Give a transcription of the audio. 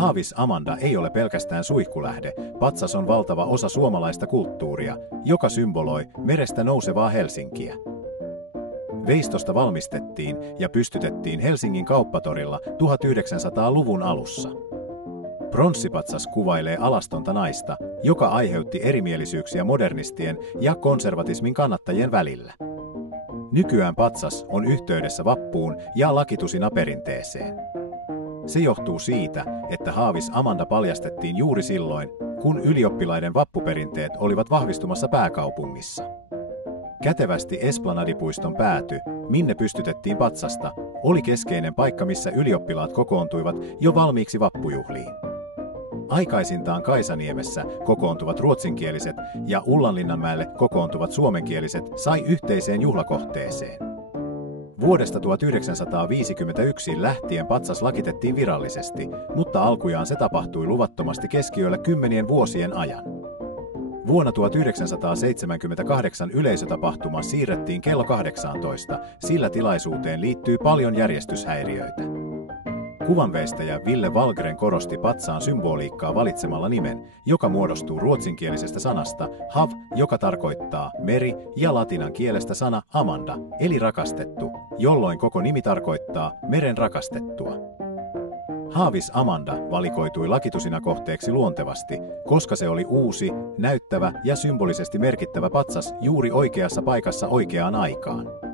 Haavis Amanda ei ole pelkästään suihkulähde, patsas on valtava osa suomalaista kulttuuria, joka symboloi merestä nousevaa Helsinkiä. Veistosta valmistettiin ja pystytettiin Helsingin kauppatorilla 1900-luvun alussa. Pronssipatsas kuvailee alastonta naista, joka aiheutti erimielisyyksiä modernistien ja konservatismin kannattajien välillä. Nykyään patsas on yhteydessä vappuun ja lakitusina perinteeseen. Se johtuu siitä, että Haavis Amanda paljastettiin juuri silloin, kun ylioppilaiden vappuperinteet olivat vahvistumassa pääkaupungissa. Kätevästi Esplanadipuiston pääty, minne pystytettiin patsasta, oli keskeinen paikka, missä ylioppilaat kokoontuivat jo valmiiksi vappujuhliin. Aikaisintaan Kaisaniemessä kokoontuvat ruotsinkieliset ja Ullanlinnanmäelle kokoontuvat suomenkieliset sai yhteiseen juhlakohteeseen. Vuodesta 1951 lähtien patsas lakitettiin virallisesti, mutta alkujaan se tapahtui luvattomasti keskiöllä kymmenien vuosien ajan. Vuonna 1978 yleisötapahtuma siirrettiin kello 18, sillä tilaisuuteen liittyy paljon järjestyshäiriöitä. Kuvanveistäjä Ville Wahlgren korosti patsaan symboliikkaa valitsemalla nimen, joka muodostuu ruotsinkielisestä sanasta hav, joka tarkoittaa meri, ja latinan kielestä sana Amanda, eli rakastettu, jolloin koko nimi tarkoittaa meren rakastettua. Haavis Amanda valikoitui lakitusina kohteeksi luontevasti, koska se oli uusi, näyttävä ja symbolisesti merkittävä patsas juuri oikeassa paikassa oikeaan aikaan.